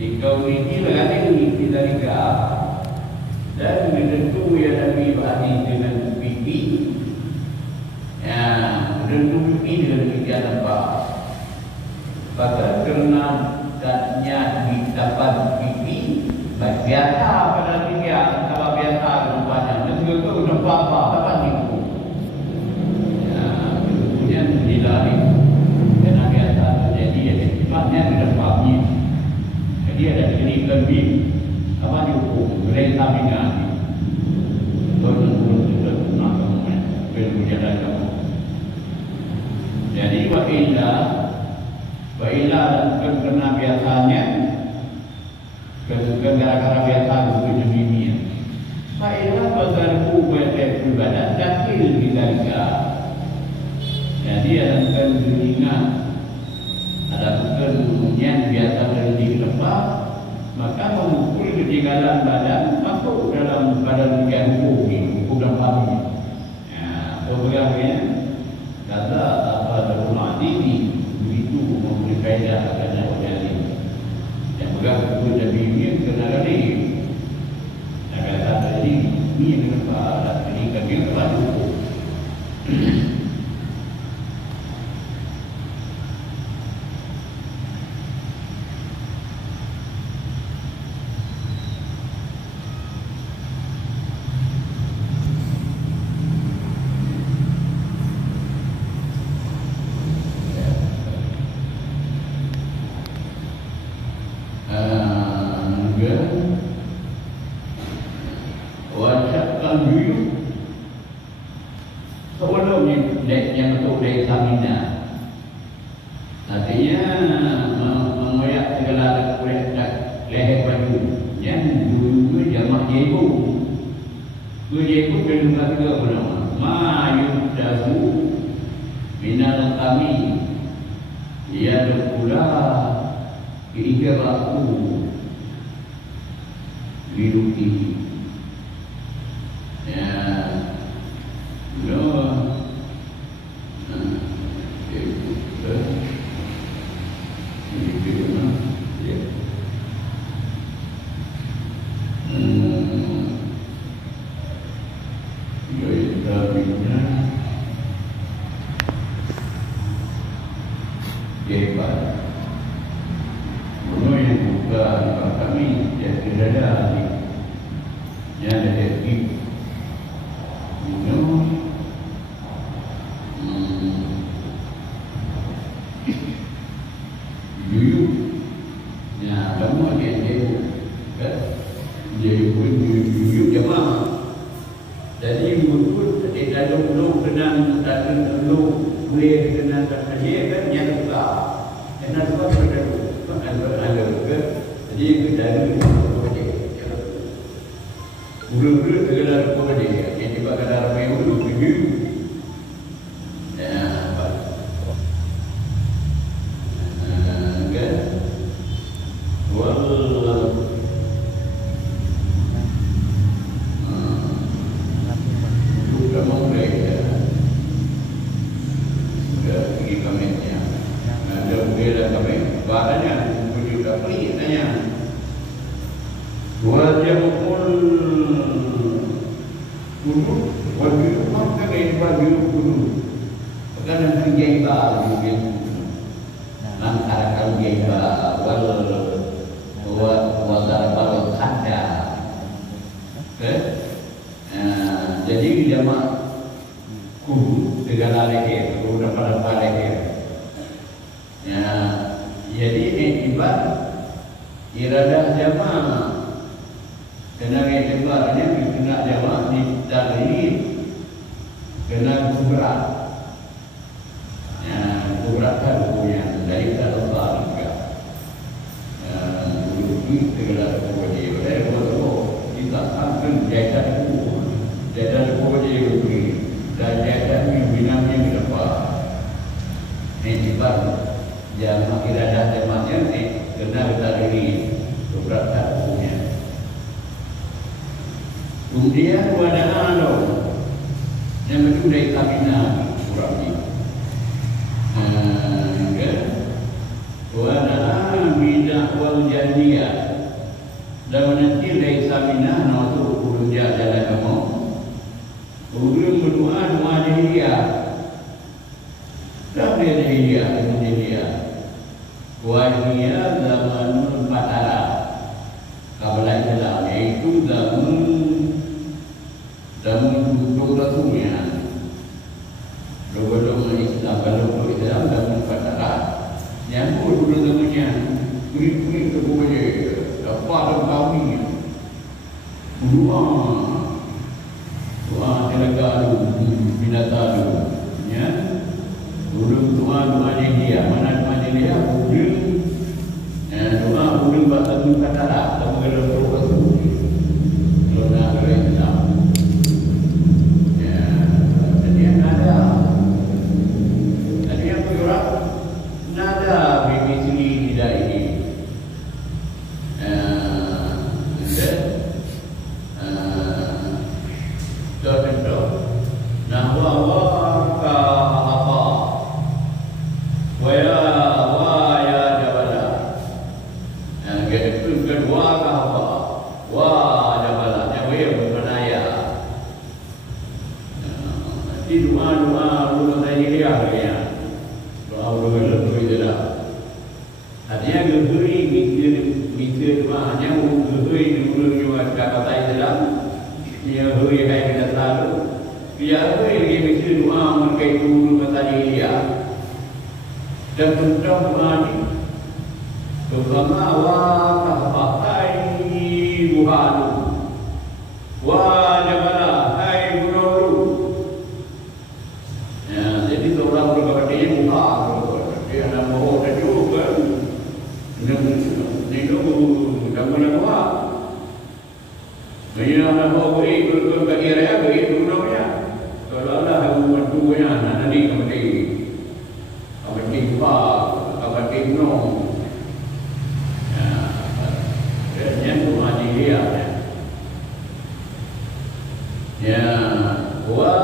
Jika ini berani kita lihat dan tentu yang Nabi berani dengan pipi, ya tentu pipi dengan pipi apa? Pada kerana datnya didapat pipi, biasa pada dia kalau biasa rupanya, dan juga nampak apa dapat itu. Ya, kemudian dilari karena biasa terjadi ya sifatnya tidak pahami. Dia ada jenis lebih apa dihukum boleh sampingan betul sudah nak berjalan kamu. Jadi wailah kena biasanya gara-gara biasa itu jeminya. Wailah bagarku berada ibadat dakil bidalika. Jadi akan diingat ada kemudian biasa berhenti lepas, maka memukul ketinggalan badan masuk dalam badan bagian hukum dan pagi. Ya, programnya kata apa dalam ini begitu memberi faedah kepada orang ini. Yang pegang hukum dan ini kena kali. Yang kata tadi ini kenapa ini kami kepada hukum. Yang untuk dari Samina artinya mengoyak segala leher baju yang dulu jamak jaibu jaibu berdua tiga bernama ma'ayub dahu minal kami ia pula kira aku diruki ya kemudian wadah yang kedua dari Sabina kurang ini. Wadah bidah wal janniyah Aminah no tu urus dia jalan kamu. Urus doa jahiliyah. Dah dia jahiliyah. Wahia zamanul fatara. Kabla Islam iaitu zaman duduk rasulnya. Sebelum Islam, kalau Islam zaman fatara. Yang dulu zamannya kulit-kulit kebuaya apa dan kami doa telaga binatang ya belum doa dia mana dia belum bahasa kata tak mengenal Rasul kalau nak Islam ya jadi ada yang bergerak nada bimisli tidak ini dan tentang mani terutama kahbakai buhanu jabala hai gunulu ya jadi seorang berkata buka dia nak mau dan juga dengan kamu nak buat dia nak mau beri berkata ya beri gunungnya kalau ada bantunya nanti kemudian apa tinong ya doa dia ya wa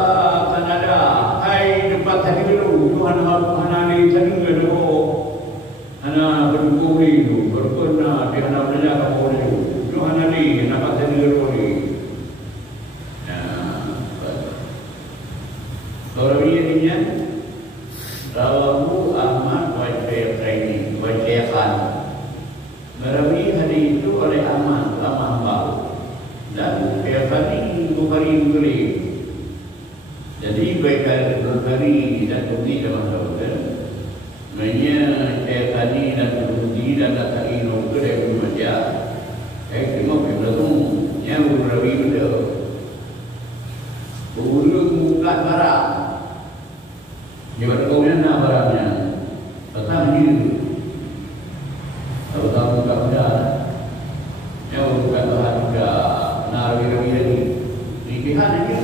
tanada ai tempat tadi dulu Tuhan ni cari dulu ana berkuri dulu berpernah di ana menjaga dulu Tuhan ni tempat tadi dulu ya kalau ini Rawahu Ahmad wa Syekhaini wa Syekhan. Merawi hadis itu oleh Ahmad baru dan Syekhani Bukhari. Jadi baik Bukhari dan Bukhari dalam sahabat Manya Syekhani dan Bukhari dan Nasa'i itu dari Majah cuma berlaku yang Rawi itu Ulum bukan barang Jika kemudian barangnya tetap hidup. Kalau tahu bukan benar, yang bukan bahan juga nabi-nabi lagi. Nikahan ini,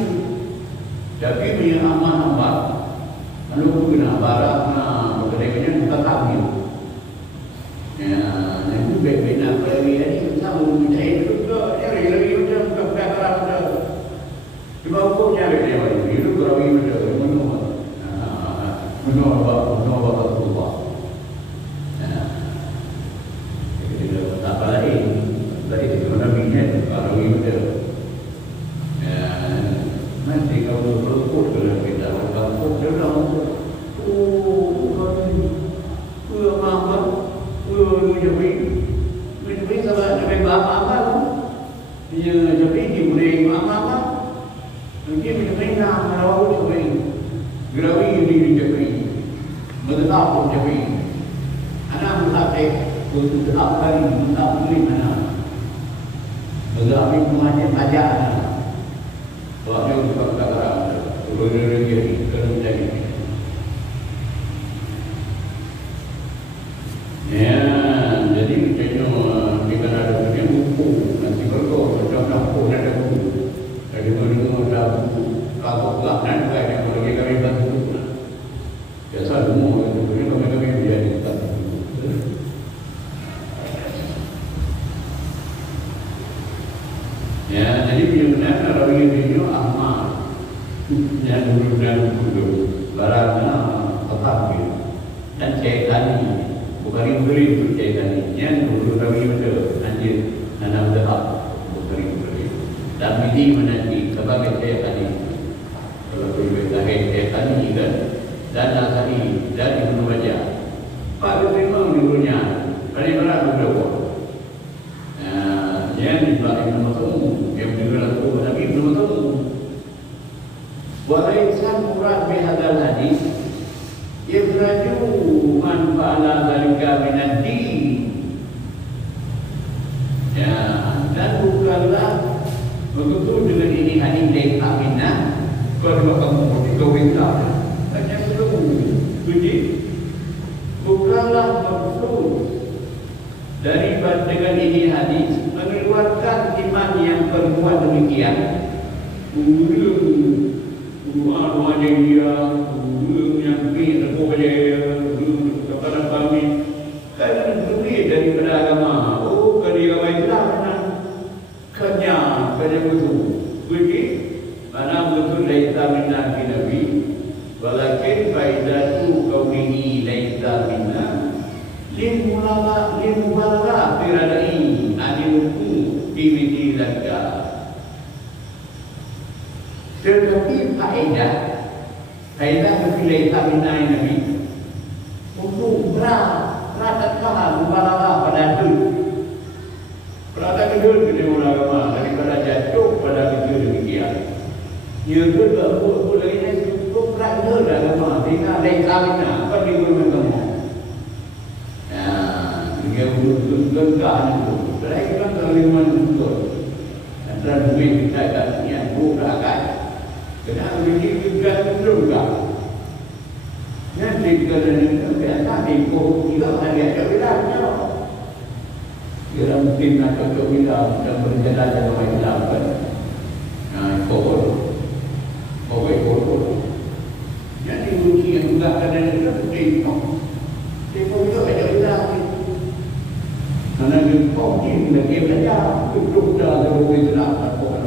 tapi punya aman hamba. Lalu guna barangnya, berkedainya tetap hidup. Ya, itu berbeda nabi lagi. Kita mempunyai itu juga. Dia lagi itu bukan barang juga. Cuma hukumnya berbeda. Hidup nabi berbeda. Menurut Rasulullah. Jadi tak apa lagi. Tadi itu Nabi kalau itu. Nanti kalau berikut dengan kita berkata, dia bilang, Muhammad, Mujibin sama Nabi Muhammad, dia Nabi Ibrahim Muhammad, mungkin Mujibin nama Rasul Gerawi ini dijadi, bergerak pun jadi. Anak bergerak untuk bergerak kali, bergerak beli mana? Bergerak itu macam ajar anak. Kalau dia bukan bergerak, bergerak jadi kerja jadi. Ya, jadi macam di mana ada punya buku, nanti berkau macam pun ada buku. Jadi mana ada buku, kalau tak nanti ada kalau kita ribat. Biasa dulu itu kami menjadi tak. Ya, jadi benar kalau ini amal. Yang dulu barangnya tetap gitu. Dan ceritanya bukan beri itu ceritanya. Yang dulu kami betul anjir nanam tetap bukan menanti sebagai saya tadi. Kalau saya tadi kan dan tadi dari Ibnu Majah. Pak memang dulunya dari mana berdoa. Yang di belakang Ibnu Mas'ud yang dulu Nabi Ibnu Mas'ud. Walaisan murad bihadzal hadis yabraju man fa'ala dzalika minad-din. Ya, dan bukanlah begitu dengan ini hadis dari Aminah kalau kamu dikawinkan hanya belum jadi bukanlah maksud dari dengan ini hadis mengeluarkan iman yang berbuat demikian. Rumah dia, yang kita boleh kepada kami, kan lebih daripada agama. Oh, kerja agama Islam kenyang, kerja betul. Jadi, mana betul laisa minna Nabi, walakin faidatu kaumihi laisa minna. Limulala tiradai adiluku dimiti laka. Tetapi faedah berpilih taminai Nabi untuk ratakan mubalaghah pada itu. Perhatikan kedua kita ulama daripada jatuh pada itu demikian. Ia juga boleh ini cukup rata agama dengan lekalnya apa diguna kamu. Dia untuk genggahan itu. Mereka terliman betul. Antara duit kita kat yang buka kan. Kenapa begini juga? Nanti kerana biasa ikut kita ada bilangnya. Kita mungkin nak cocok bilang dan berjalan dalam Islam kan. Ikut. Jadi rugi yang juga kerana kita ikut. Ikut itu ada bilang. Karena ikut ini lagi belajar. Ikut dah dalam Islam tak boleh.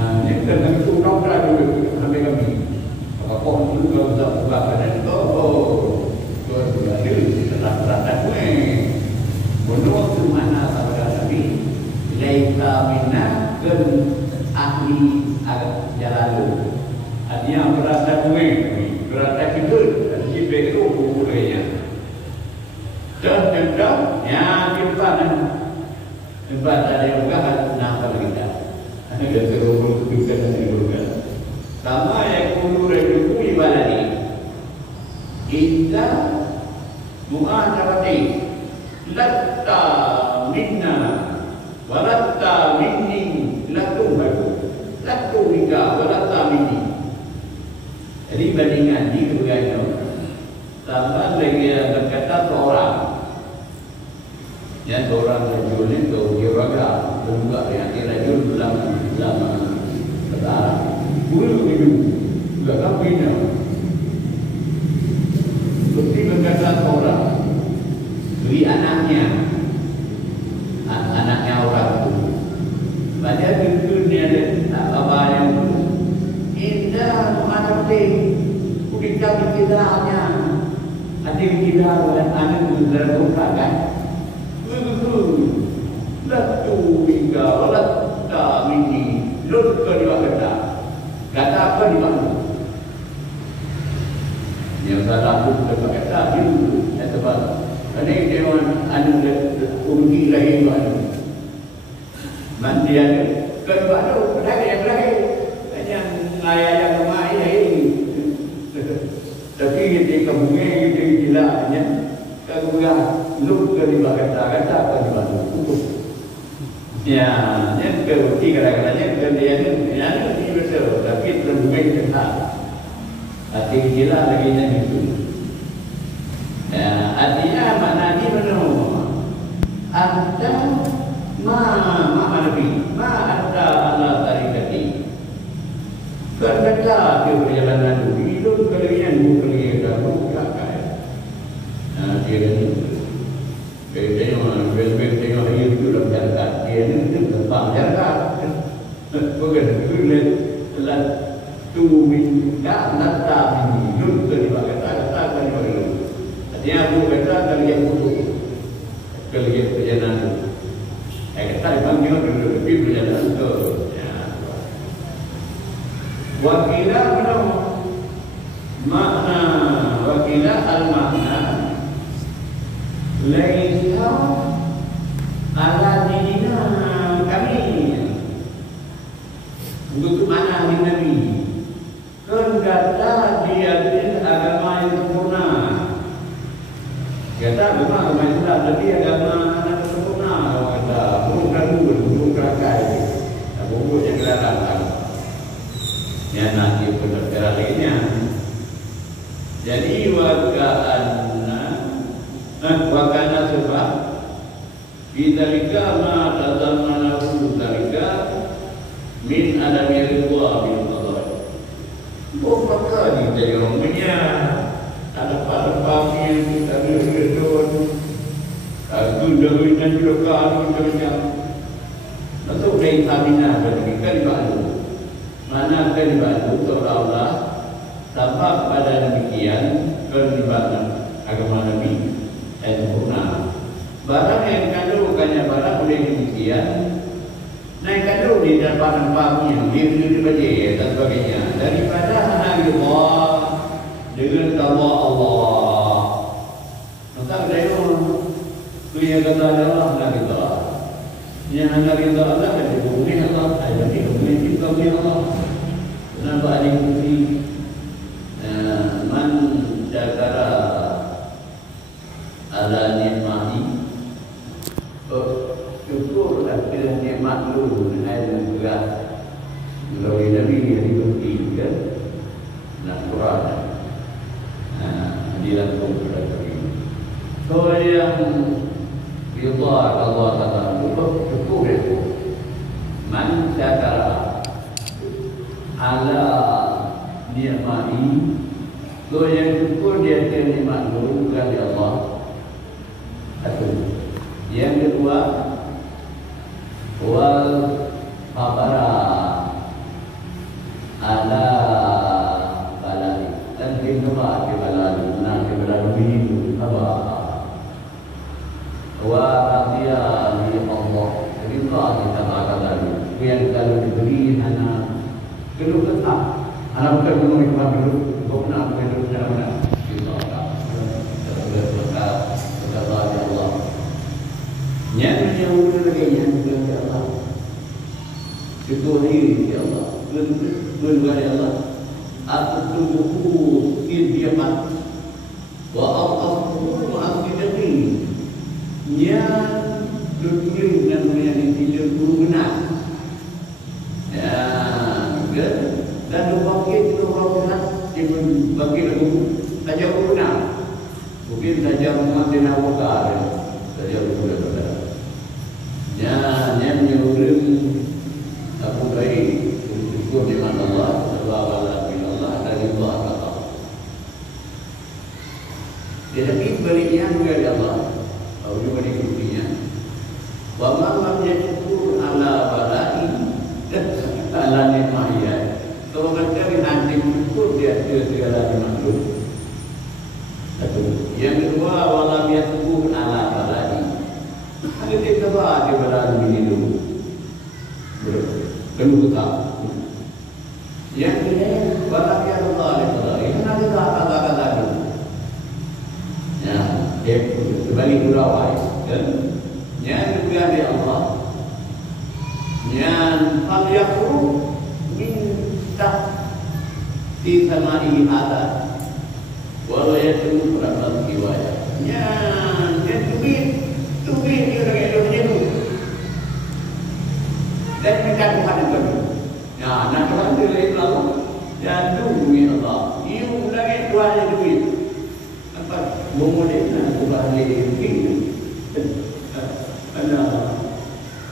Ini kerana itu dokter dulu sampai kami. Apa pun kalau tak buka pada itu, tuan belajar terang-terang gue. Menurut tu mana sabda Nabi, laisa minna kan ahli jalan. Artinya berasa gue, berasa kita, jiwa itu bolehnya. Dan yang tempat ada yang bukan nampak kita. Ada terlalu juga dan sama yang kudu reduku ibalani. Kita mu'atabati latta minna walatta minni lakum minka walatta minni. Jadi bandingan di kedua itu tambah lagi berkata seorang yang seorang rajul itu diraga juga yang rajul lama berdarah guru itu juga kapinya seperti berkata seorang beri anaknya orang itu pada dunia apa yang indah menghadapi kita berkidahnya adik kita dan anak berdoakan latu hingga walatta minni lutka diwakata kata apa di mana yang salah pun kata dulu sebab ada dewan anu urugi lahir baru mandian kedua tu yang lahir yang ayah yang ramai lahir tapi ketika bunga itu gilanya kemudian lutka diwakata kata apa di mana ya, yang ketiga kadang-kadang yang ini betul, tapi terbuka tentang hati gila lagi yang itu. Ya, artinya mana ni benar? Ada ada Allah tarikati. Kerana dia perjalanan hidup kalian bukan dah bukan kaya. Dia ni. Tengok itu dalam jangkaan dia ni tentang jangkaan bukan kulit telah tu minta nata ini lutut kata artinya aku kata kalau yang butuh kalau yang perjalanan Kata dipanggil dulu lebih berjalan tu. Wakilah berapa? Makna wakilah al-makna laisa ala dinina kami. Untuk mana di Nabi? Kata dia agama yang sempurna. Kata memang agama Islam tapi agama yang sempurna. Kata buruk ragu, buruk ragai. Buruk yang dilarang. Yang nanti berbicara lainnya. Jadi wakana sebab bidzalika ma tazamanahu dzalika min adami ridha bil qada. Maka jadi orangnya ada pada yang kita berdoa. Aku dengan juga macam untuk dari tamina bagi kalimat mana kalimat Allah tanpa pada demikian kelibatan agama Nabi dan sempurna. Barang yang kandungannya barang boleh demikian naik kandung di dalam pahamnya dibaca dan sebagainya daripada Allah dengan Allah Allah. Maka beliau kata Allah nak kita. Yang nak kita Allah kan dihubungi Allah, ada dihubungi juga Allah. Kenapa ada bukti? Man jagara ala nikmati. Syukur akhirnya nikmat lu dengan berat. Melalui Nabi yang dibuktikan dan Quran. Hadiran kepada so yang ridha Allah Taala cukup itu. Man syakara ala nikmati. So yang syukur dia nikmat lu dari Allah. Satu. Yang kedua wal khabara ala baladi dan kedua ke baladi nak ke baladi itu apa wa radiya li Allah ridha kita kata yang kalau diberi anak kedua tetap anak bukan menurut dulu bukan nak menurut mana kita Allah yang udah lagi ya Allah syukur diri ya Allah berdoa ya Allah aku tubuhku dia mati wa Allah maafkan diri yang duduk dan yang tidak benar ya dan bangkit itu orang bangkit aku saja benar mungkin saja mengambil awak saja benar yang menyuruh aku baik syukur dengan Allah Allah dari Allah kata. Tetapi sebaliknya juga ada Allah. Tahu juga dikutinya. Wa man yashkur ala balai ala nikmahiyah. Kalau mereka nanti syukur dia segala makhluk. Satu. Yang kedua wala yashkur ala balai. Ada tiga di balai ini dulu. Kedua yang ini walaupun Allah itu nanti kata-kata dulu. Ya, kembali berawal dan yang kedua di Allah yang faliyakru minta di sama ini ada walau itu berapa riwayat yang tubin dia lagi itu dan minta Tuhan itu. Ya, nak Tuhan itu lalu dan duit Allah. Iu lagi Tuhan duit. Apa boleh nak Tuhan itu? Ada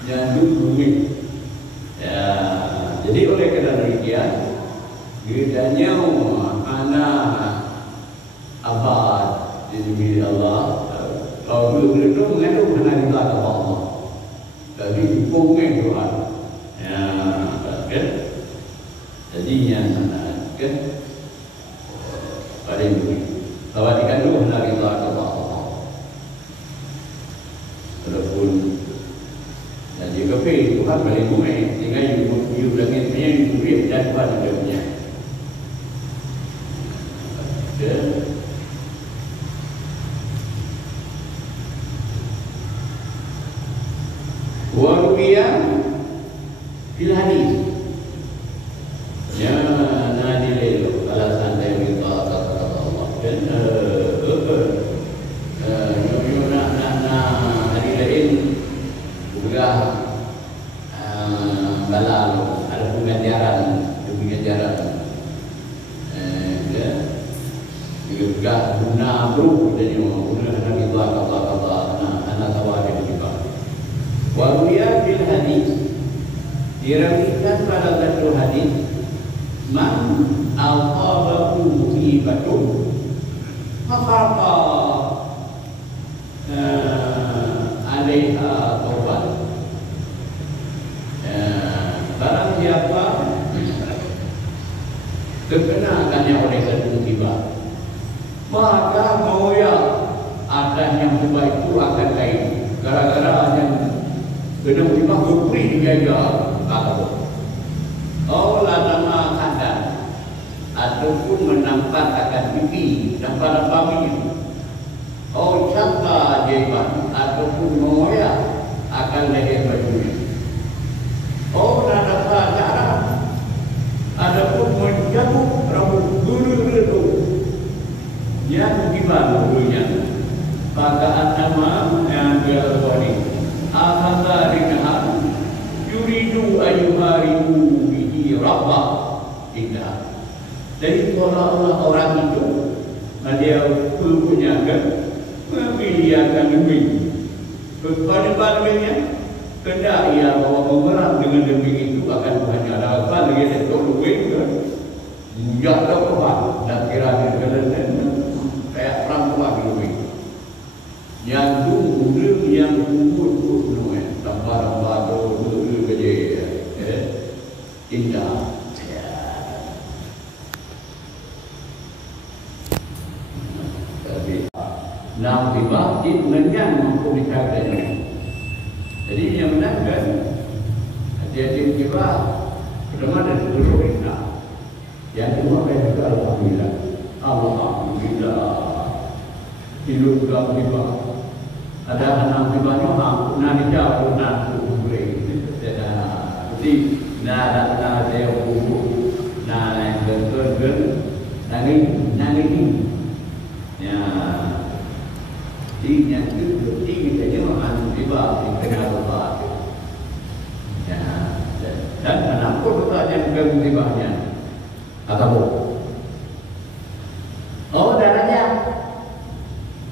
yang duit. Ya, jadi oleh kerana demikian, gedanya anak abad di negeri Allah. Kalau begitu mengandung kena kita Allah. Jadi dipungin Tuhan. Ya, kan? Jadi yang sana, kan? Pada ini, kalau dikandung hendak kita Allah. Walaupun Jika Tuhan balik bumi, sehingga you langit punya, you bumi dan Tuhan juga punya. Waruiyah fil hadis. Ya, nadil alasan saya minta kata Allah dan hari lain juga balal ada pengajaran juga guna bro dan guna nabi kata anak tawari juga. Waruiyah fil hadis dirawikan pada satu hadis man al-qabahu musibatun fakharqa alaiha taubat. Barang siapa terkenakannya oleh satu musibah, maka mengoyak atas yang musibah itu akan lain. Gara-gara yang kena musibah berperi dijaga Allah nama kadang ataupun menampakkan pipi nampak babi, oh cakap jebat ataupun mengoyak akan leher bajunya, oh nak dapat cara ataupun menjatuh rambut guru-guru yang gimana dulunya, maka nama yang berwani akhata rinah yuridu ayyuharibu bihi rabbah indah. Jadi orang itu dia punya memiliakan demi kepada badannya, hendak ia bawa memerang dengan demi itu akan banyak apa lagi itu lebih mujak apa nak kira dengan kayak perang tua lebih yang dulu yang kubur tambah batu dulu kerja indah. Nam tiba itu menyan mengkomunikasikan. Jadi yang menangkan dia tiba pertama dan seluruh Islam. Yang kedua mereka alhamdulillah, alhamdulillah. Hidup dalam tiba ada enam tibanya aku nanti jauh nanti boleh. Jadi nada saya buku nada ger nangis ya. Di yang itu kita jangan tiba di tengah tempat. Ya, dan kenapa kita jangan tibanya? Atau oh darahnya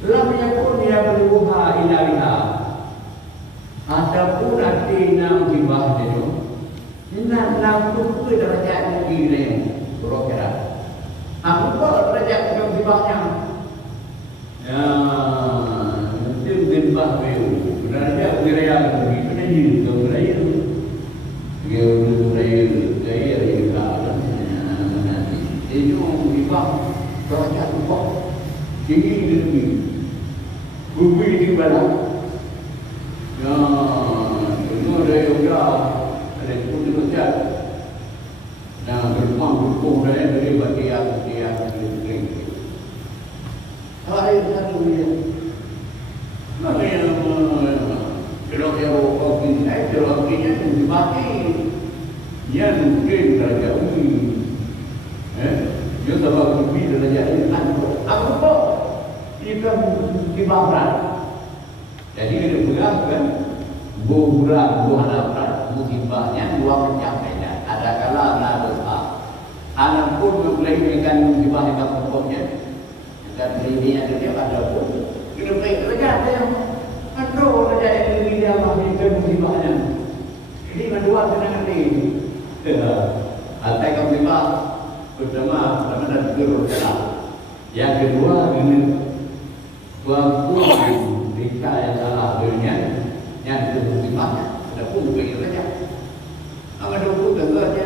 lam yakun dia beruha ilaliha ataupun arti nam tibah itu nam tu derajat ini berokera. Aku kok derajat nam tibahnya? Ya, mungkin bahaya. Sebenarnya wilayah begitu dan itu wilayah, wilayah itu nanti. Itu ibah derajat kok tinggi lebih. Bumi di mana? Ya, itu ada yoga, ada pun derajat. Nah, berpang dari bagian hari satu dia, makanya kalau kopi saya kopinya dipakai, yang mungkin derajat umi, dia sebab kopi derajat ini kan, aku kok ikan dibakar, jadi dia bilang kan, buah hadapan musibahnya dua pencapaian, ada kala ada dosa, anak pun memulai ikan musibah ikan pokoknya. Dan ini ada dia ada pun kita baik kerja yang kontrol kerja yang dia masih musibahnya. Ini kedua senang ini. Altai musibah pertama dan kedua. Yang kedua ini waktu jika yang salah dunia yang musibahnya ada pun baik kerja. Apa dulu kerja?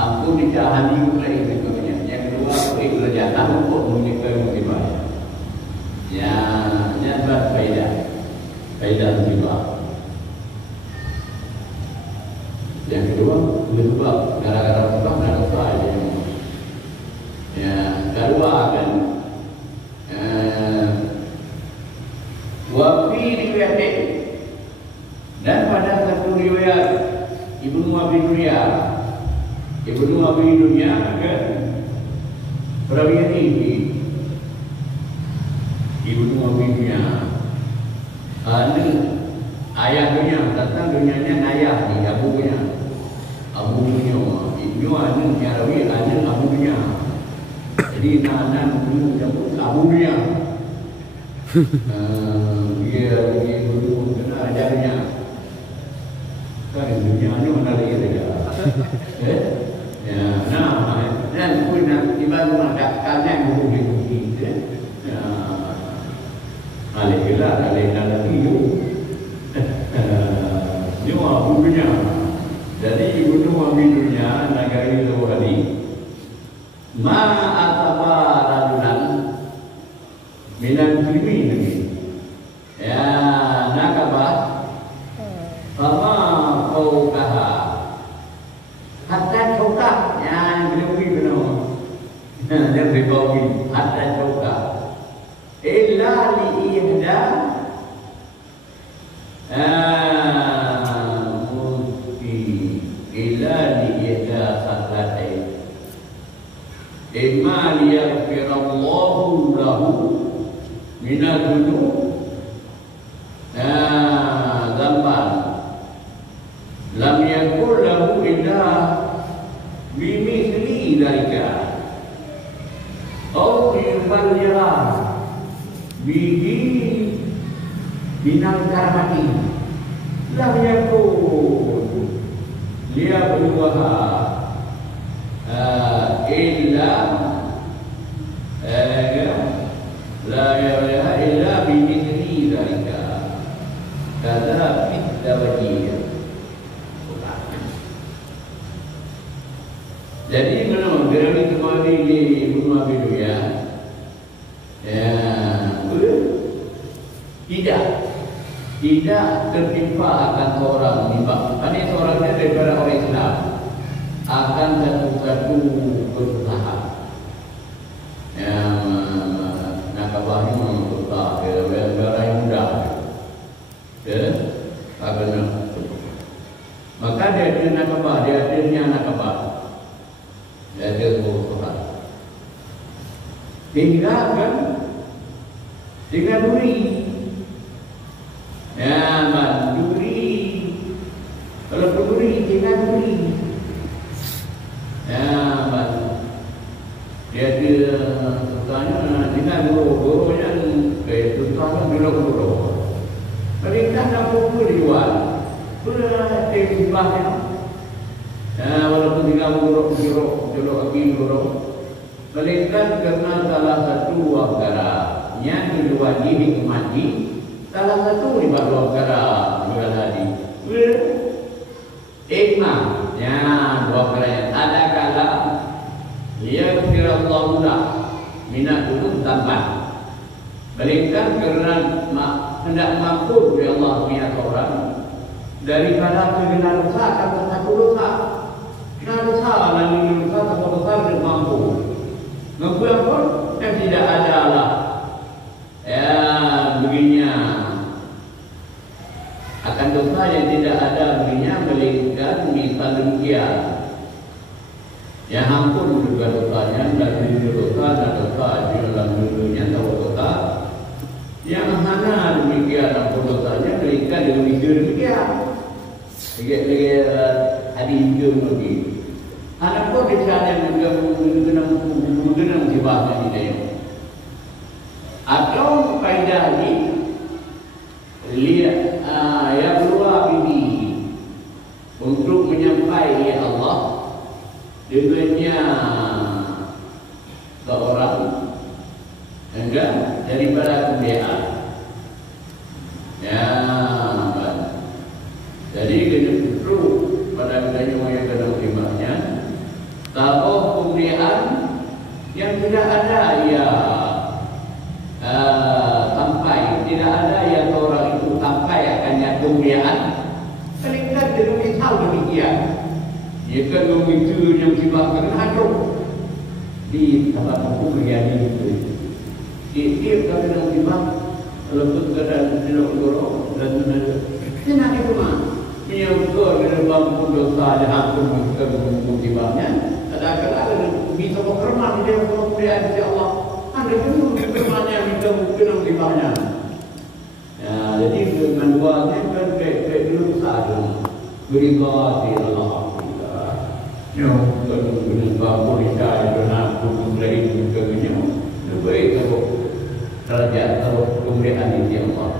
Aku dicahani mulai sebagainya. Yang kedua, kerjaan untuk menjaga musibah. Ya, buat faedah musibah. sebab gara-gara sebab nak dosa aja. Ya, kedua kan wafi riwayat dan pada satu riwayat Ibnu Abi Dunya kan perawi ini Ibnu Abi Dunya ada ayah dunia tentang dunianya ayah ni Abu Dunya Ibnu ada nyarawi ada Abu Dunya jadi anak dulu jemput Abu Dunya dia dulu kena ajarnya kan dunia ni mana lagi saja ya nah dan pun nak ibarat nak kalian guru gitu ya alhamdulillah dalam hidup dia Abu Dunya jadi Ibnu Abi Dunya negara Zawadi ma ataba rajulan minal muslimin ya nakabah fama fawqaha hatta chauka ya beliau benar dia berbawi hatta chauka illa li ihda illa li ihda saklatain imma liyaghfirallahu lahu minal dhunub zamban lam yakul lahu illa bimithli dhalika aw yuballigha bihi minal karamati lam yakul liyabluwaha illa la ilaha illa bimithli dhalika kadza fitawajiyah. Jadi mana berani kembali di rumah bidu ya tidak tertimpa akan seorang nimba. Ini seorangnya daripada orang Islam akan satu-satu berusaha yang nakabahnya berusaha barang yang mudah maka dia ada nakabah, dia adanya nakabah, dia ada berusaha hingga kan hingga duri duri kalau duri hingga duri dia ada susahnya dengan guru-gurunya susahnya guru-guru mereka nak buku dijual tiba-tiba walaupun tinggal guru mereka karena salah satu perkara yang diwajib hikmati salah satu dua perkara bukan tadi hikmah ya dua perkara yang ada kala dia firallahu lah minat dulu tambah mereka karena hendak mampun oleh Allah punya orang daripada segala dosa kata satu dosa kena dosa lalu dosa satu dosa tidak mampu pun yang tidak ada lah begininya akan dosa yang tidak ada begininya melainkan misal demikian yang ampun juga dosanya dan dosa dan dosa dalam dunia tahu dosa yang hana demikian ampun dosanya melainkan demikian hadis itu lagi anak pun bicara menggenang jibahnya ini atau kaidah ini yang keluar ini untuk menyampaikan ya Allah dengannya seorang enggak daripada kebiasaan ya jadi kena justru pada kedai yang kena terima tahu kemuliaan yang tidak ada ya sampai tidak ada yang orang itu sampai akannya kemuliaan. Selingkah demi tahu demikian Ia kan memitu yang tiba kena hancur di tempat hukum yang itu. Dia kena tiba lembut keadaan tidak dorong dan tidak cuma menyangkut dalam dosa dan hukum tiba-nya. Kadang-kadang bisa berkerman di dalam kemuliaan si Allah. Anda pun berkermannya bisa mungkin tiba-nya. Ya, jadi dengan buatnya kan kayak dulu sahaja beribadah Allah. Ya, kalau dengan bapa kita dan aku mulai berkerja, lebih derajat atau kemuliaan di Allah.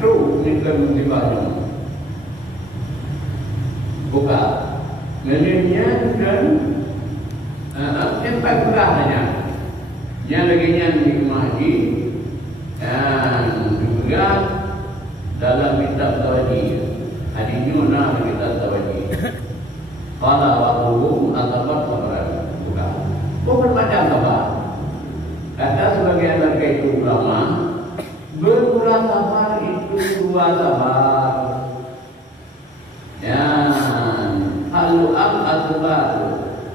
Terus kita mengibadahnya. Buka menyenangkan dan tempat berahnya. Yang lagi yang dimaji dan juga dalam kitab tawajih. Hadisnya mana kitab tawajih? Pada waktu ataupun sabaran bukan. Bukan macam apa? Kata sebagian dari itu ulama, berbulan sabar itu dua sabar. Ya, halu'am asbar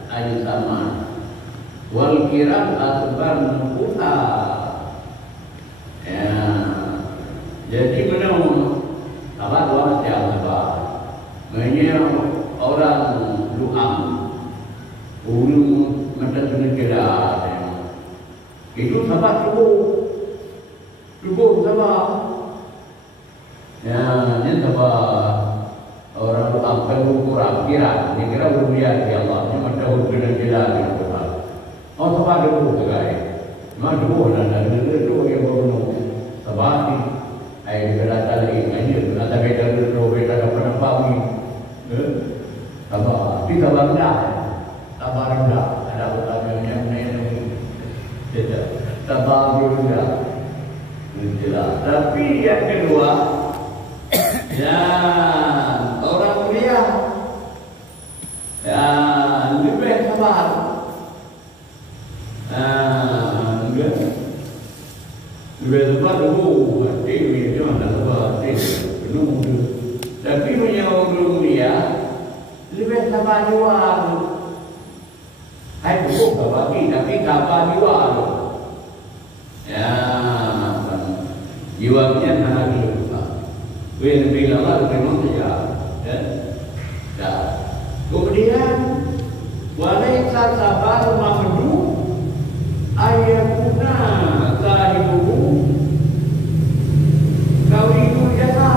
ayu sama. Wal kiram asbar nukuta. Ya, jadi menurut sabar dua macam sabar. Menyeru orang luam, ulum macam negara. Itu sabar tubuh sabar. Ya, ini sabar. Orang luam perlu kurang kira, ni kira berbiar ya Allah. Ini macam negara gitu. Oh sabar dulu segai. Macam dulu dan dulu yang baru sabar ni. Ai berada lagi ini, berada dulu berada pada pagi. Sabar, kita bangga, sabar rendah, ada pertanyaan yang tidak, sabar rendah, tidak. Tapi yang kedua, ya orang mulia, ya lebih sabar, lebih sabar dulu, ini mana sabar, penuh. Tapi punya orang mulia lebih sabar jual. Hai buku bagi tapi kapan jual? Ya, jiwanya nak dulu. When bila Allah memang dia, ya. Kemudian walaisa sabar mahdu ayakuna sahibu kawiyu jasa.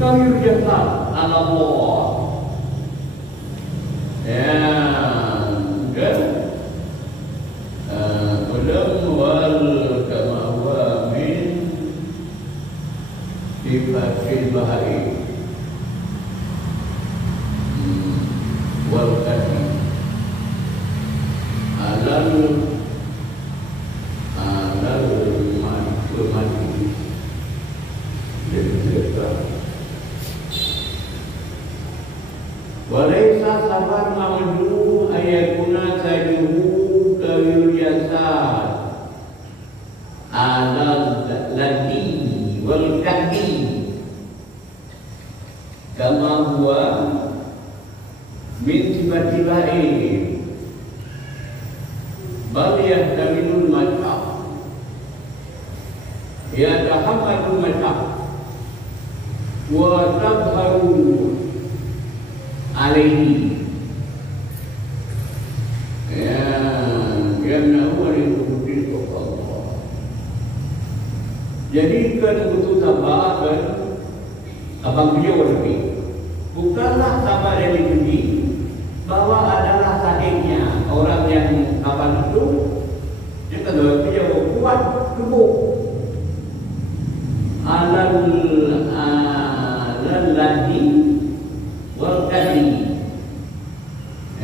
Kawiyu jasa Allah. Ya, kan? Belum wal kama min sifatil bahari wal kati alal mati walaisa sabar ma'udu ayakuna sajuhu kawil jasad alal lati wal kati kama huwa min sifatillahi bal yahtamilul mat'ah yatahammadul mat'ah wa tabharu alaihi ya karena wali Allah. Jadi kan betul sabar kan abang beliau lebih bukanlah sabar yang dipuji bahwa adalah sahihnya orang yang kapan itu yang kedua beliau kuat tubuh alal lati wal kadi.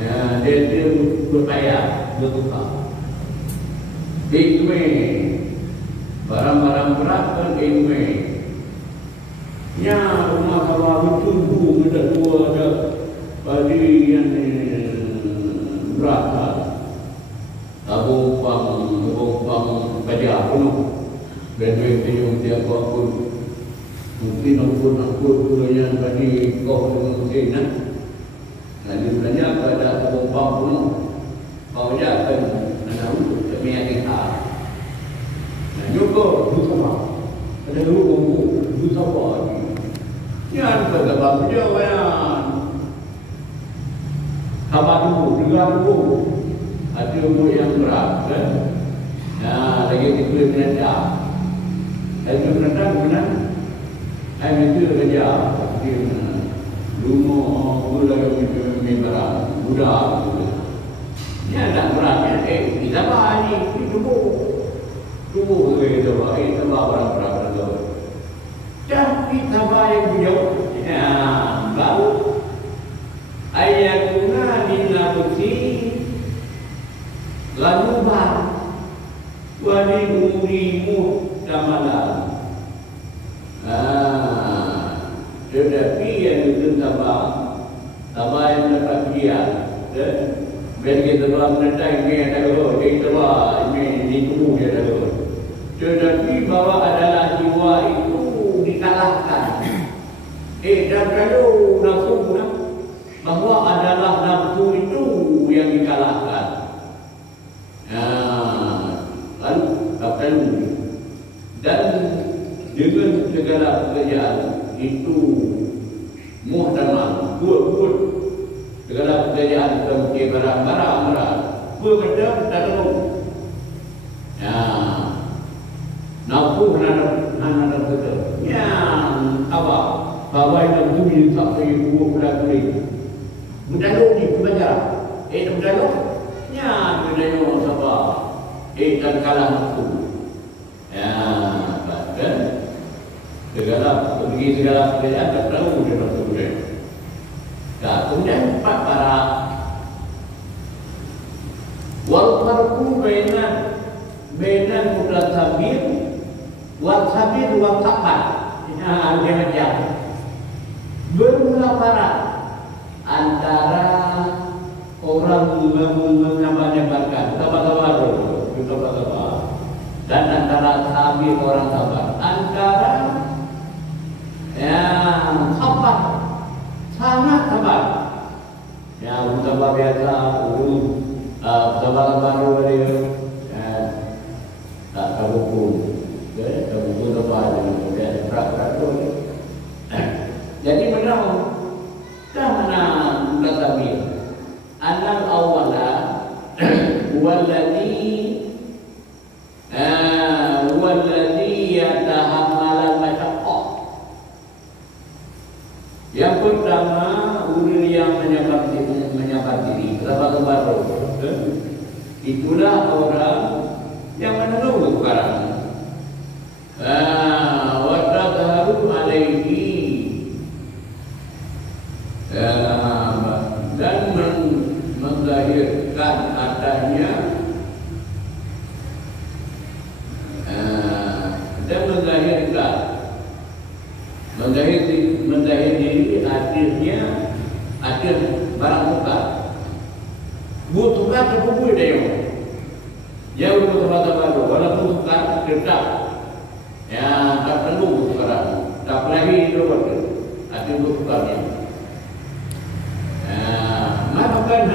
Ya, dia berkaya, bertukar. Ikme barang-barang berat kan ikme. Ya, rumah kalau tunggu ada dua ada bagi yang berat. Tabung pang kerja penuh. Dan duit tiap waktu Mungkin ampun pulanya bagi kau dengan Hussein. Lalu belanja pada penumpang pun kau akan menaruh demi kita. Nah, juga bersama. Ada dulu bersama lagi. Yang bersama berjalan. Kabar dulu, dengar dulu. Ada umur yang berat, kan? Nah, lagi kita menendang. Lagi menendang, benar? Saya itu kerja. Rumah, gula yang membarang, budak. Ini ada beratnya. Kita bawa ni, ini tubuh. Tubuh kita bawa, kita bawa barang-barang. Dah kita bawa yang bujau. Ya, baru. Ayatuna dinabuti lalu bar wali umurimu damalan. Tetapi yang itu tabah yang dapat dia, bagi kita bawa menentang ini ada kalau kita bawa ini di tubuh dia ada kalau. Tetapi bahwa adalah jiwa itu dikalahkan. Dan kalau nafsu bahwa adalah nafsu itu yang dikalahkan. Lalu akan dan dengan segala pekerjaan itu muhtamal, buat segala pekerjaan seperti barang-barang berbeda dalam. Nafsu hana betul. Yang apa? Bahwa itu bisa dibuat boleh. Mendaluk ni kebaca. Mendaluk. Ya, mendaluk siapa? Dan kalah nafsu. Ya, kan? Segala pekerjaan tak tahu dia nafsu dia. Kemudian empat para wal farqu bainan mutasabir wal sabir wal sabar. Dia macam bermula antara orang menyabarkan sabar dan antara sabir orang sabar, antara yang sabar sangat sabar, yang sabar biasa, sabar baru dia tak kabur, kabur apa dia berat tu. Jadi benar. Karena bukan sabir. Anal awala walladhi yatahammal al-masyaqqah. Yang pertama, ulil yang menyabar diri, sabar. Itulah orang yang menunggu sekarang. Wa tadharu alaihi dan menggahirkan adanya dan menggahiri akhir barang tukar. Tukar terkumpul dia. Jauh betul-betul baru, walaupun tukar tetap. Ya, tak perlu tukaran. Tak lagi itu akhir tukarnya. Bukan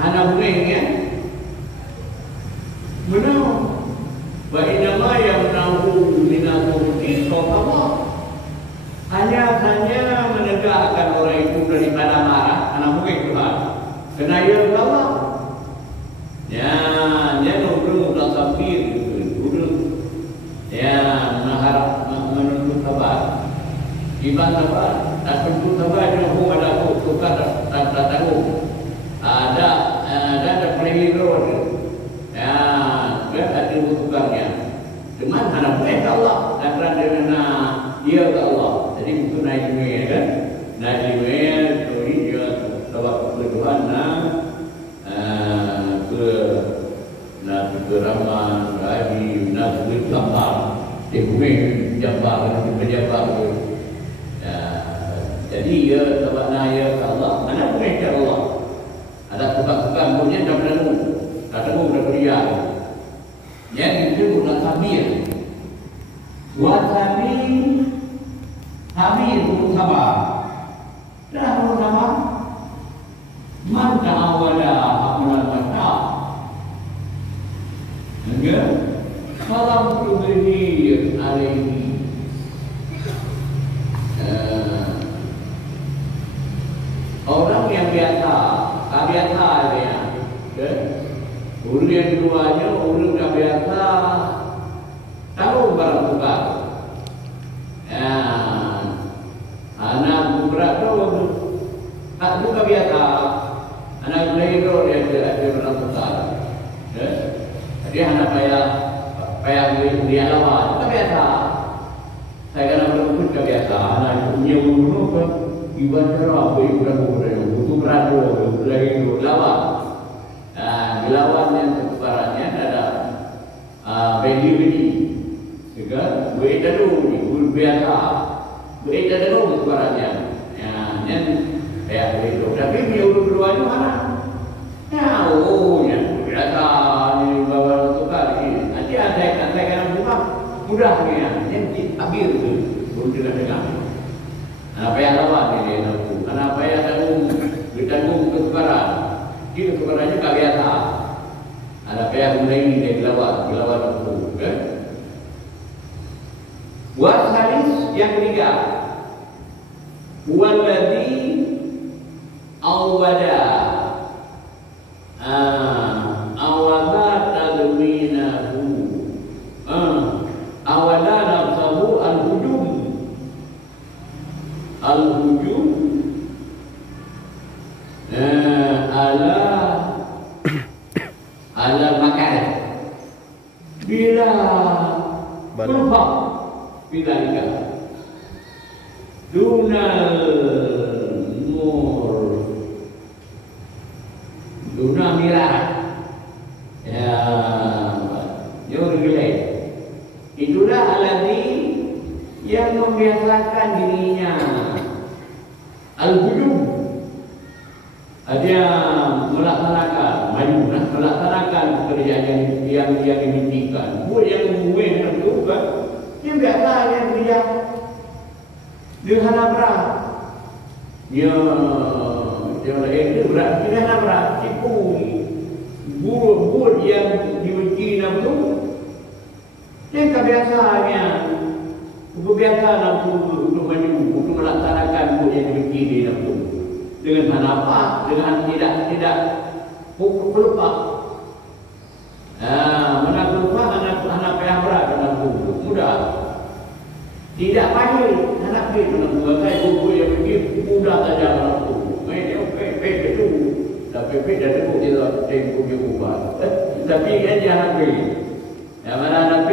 hana bunyinya. Benar. Wa inama yamnahu minahu Allah. Hanya menegakkan orang itu daripada marah, hana bunyi Tuhan. Kena ya Allah. Ya, dia dulu dah sabir dulu. Ya, menuntut sabar. Ibadah sabar. Tak tentu sabar dia pun ada tukar tak tahu. Ada pelihara. Ya, dia ada tukarnya. Cuma hana boleh ke Allah antara dia ke Allah. Jadi itu naik dunia kan. Naik dunia itu dia sebab Tuhan ke ramah lagi nak bersabar. Bumi jabar jadi ya tawana ya Allah mana boleh ke Allah ada tukar-tukar punya dah bertemu dah kuliah yang itu mudah sabir Wasani Hamid sabar. Dah sabar. Man ta'awala amal mata. Enggak. Salam tubuhi alaihi. Orang yang biasa dia. Orang yang keduanya orang yang biasa tahu barang tukar. Anak berat tu tak buka biasa. Anak belajar dia barang tukar. Dia anak payah dia lawan. Tak biasa. Saya kena berikut kebiasa. Anak punya umur apa? Ibadah apa? Ibadah itu berada lagi lawan. Lawan yang ketukarannya ada bedi-bedi. Juga beda dulu, biasa. Beda dulu ketukarannya. Yang kayak begitu. Tapi dia berdua itu mana? Yang biasa ni bawa tukar ini. Nanti ada kena buka mudahnya. Yang akhir tu belum dengar. Apa yang lawan ini aku? Apa yang ditanggung ketukaran? Ini ketukarannya tak biasa. Apa yang mulai ini dilawan aku, kan? Wasalis yang ketiga, waladhi awada, awada tadminahu, awada nafsahu al-hujum ala makan bila berubah bila nikah dunal duna mirah itulah alladhi yang membiasakan dirinya al-hujum. Dia melaksanakan pekerjaan yang dimintikan. Buat yang mungkin itu kan, yang biasa yang dia dengan berat. Dia itu berat dengan berat. Tipu, buat yang dibenci itu, yang kebiasaannya. Kebiasaan untuk melaksanakan buat yang dibenci itu. Dengan apa? Dengan tidak pelupa. Mana pelupa anak yang berat anak mudah. Tidak pahit anak itu anak saya buku yang begitu mudah saja anak itu. Mereka itu tapi dari buku itu tempo diubah. Tapi dia anak ini. Yang mana anak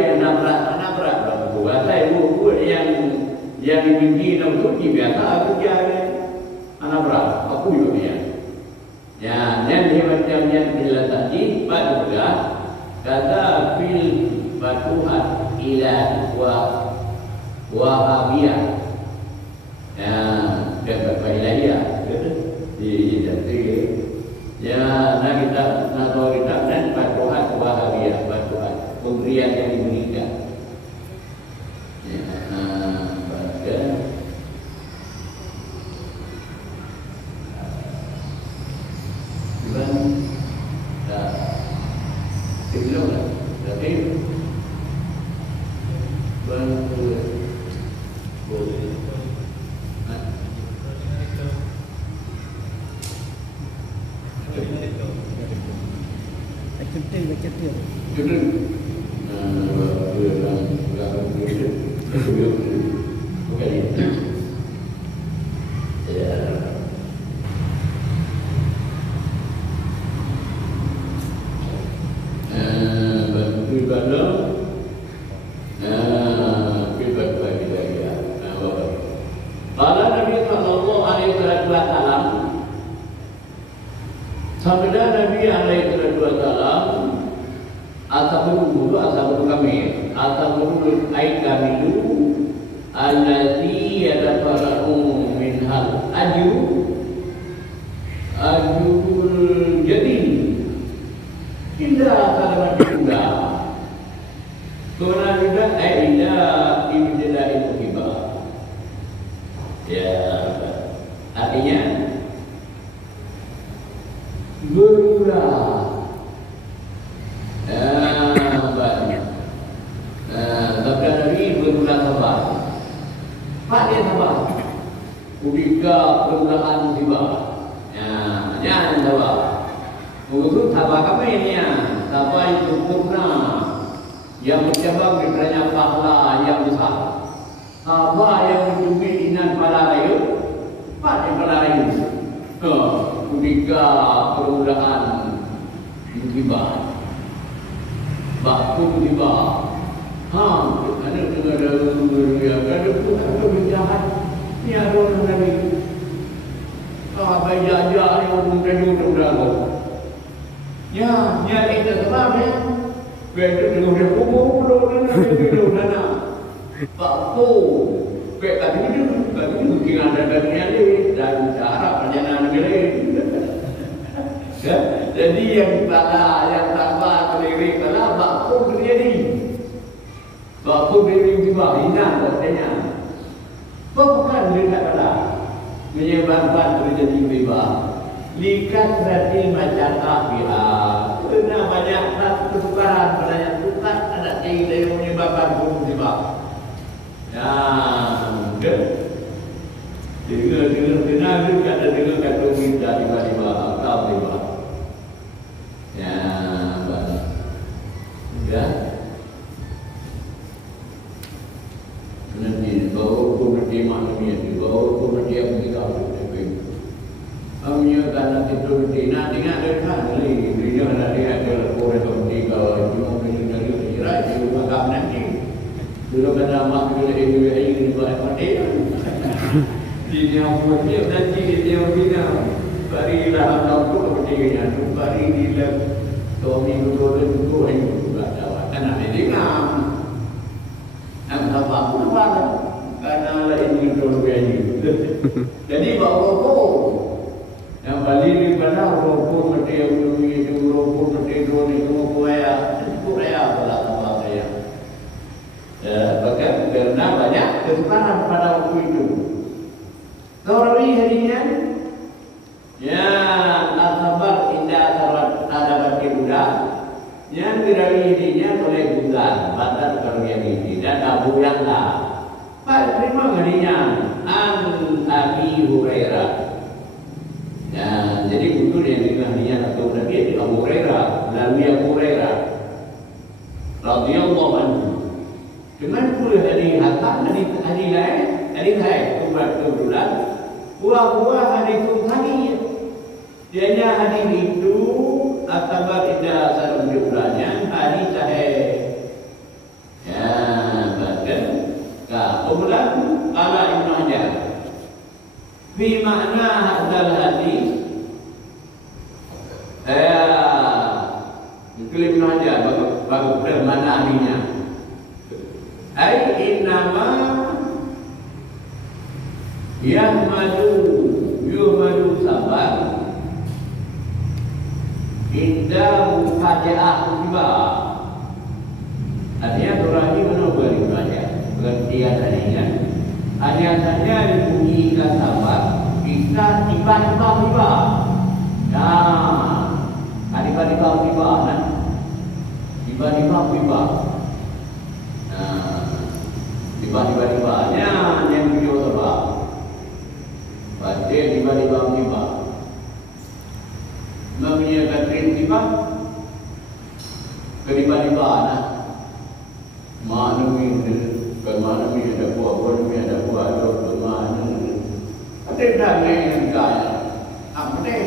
berat buku. Saya buku yang dibenci itu biasa kerja. Anak berat, aku juga dia. Ya, dan dia macamnya bila tadi pada kata fil batuhat ila wahabiyah. Ya, kata ilahiyah. Ya, nah kita tahu kita dan batuhat wahabiyah, batuhat pemberian yang diberikan. Sabda Nabi alaihi wasallam asabul kami asabul aikamilu allati yatafara'u minhal ajrul jadi illa kalimat juga karena juga ibtida'il muhibah. Ya, artinya berulah sabda Nabi berulah sabar. Pak dia sabar. Ubika berulaan musibah. Ya, jangan sabar. Untuk sabar apa ini ya? Sabar yang sempurna, yang bercabang daripada pahala yang besar. Sabar yang mencubit inan pala rayu, Pak dia pala rayu. Ubika berulaan musibah. Bakun tiba. Ada dengar dia. Ada pun ada berjahat. Ni ada orang Nabi. Bayi ajar ni orang kayu dah. Ya, ni ada kita sebab ni. Betul dengan dia umur dulu nana. Bakun. Baik tadi mungkin ada dunia ni dan cara perjalanan negeri. Jadi yang salah, yang sabar, kelirik salah, bakul terjadi. Bakul terjadi juga, hina katanya. Bukan dekat salah. Menyebabkan terjadi bebas. Likat berarti macam akhia. Kena banyak kesukaran pada yang tukar, ada cerita yang menyebabkan bebas. Ya, betul. Dengar kata minta tiba-tiba kau bebas. Ya, baik. Ya. Nanti bawa komedi manusia, bawa komedi yang kita buat. Amnya karena itu nanti ada kali dia ada komedi kalau cuma dari kira itu agak nanti. Dulu kena mak dulu ini buat apa dia buat dia nanti dia bilang barilah atau kepentingannya bari dia suami betul itu yang juga jawab karena dia ngam apa pun karena lain betul begini jadi bawa yang balik pada rokok mesti yang itu rokok mesti drone itu Korea pula apa saya bahkan karena banyak kesukaran pada waktu itu Taurawi harinya ya sabar indah sabar ada bagi budak yang dirawi harinya oleh budak batas karunia ini dan Abu Ya'la Pak terima harinya an Abi Hurairah ya jadi betul yang diharinya atau Nabi Abu Hurairah lalu Abu Hurairah radhiyallahu anhu dengan pula hari hatta hari lain hari kebetulan buah-buah hari itu tadi dianya hari itu atabar tidak salam diulanya hari sahih ya bahkan kemudian ala Ibnu Hajar fi makna hadzal hadis Ibnu Hajar bagus bermakna ahlinya ai innama yuhmadu sabar indah mufajaah musibah artinya berarti menubah saja pengertian harinya hanya saja dipujikan sabar bisa tiba-tiba tiba nah tiba-tiba tiba kan tiba-tiba tiba nah tiba-tiba tiba yang video sabar baca tiba-tiba mengiyakan tiba tiba-tiba nah mana ni ada buah ada mana ada dah yang kaya apa deh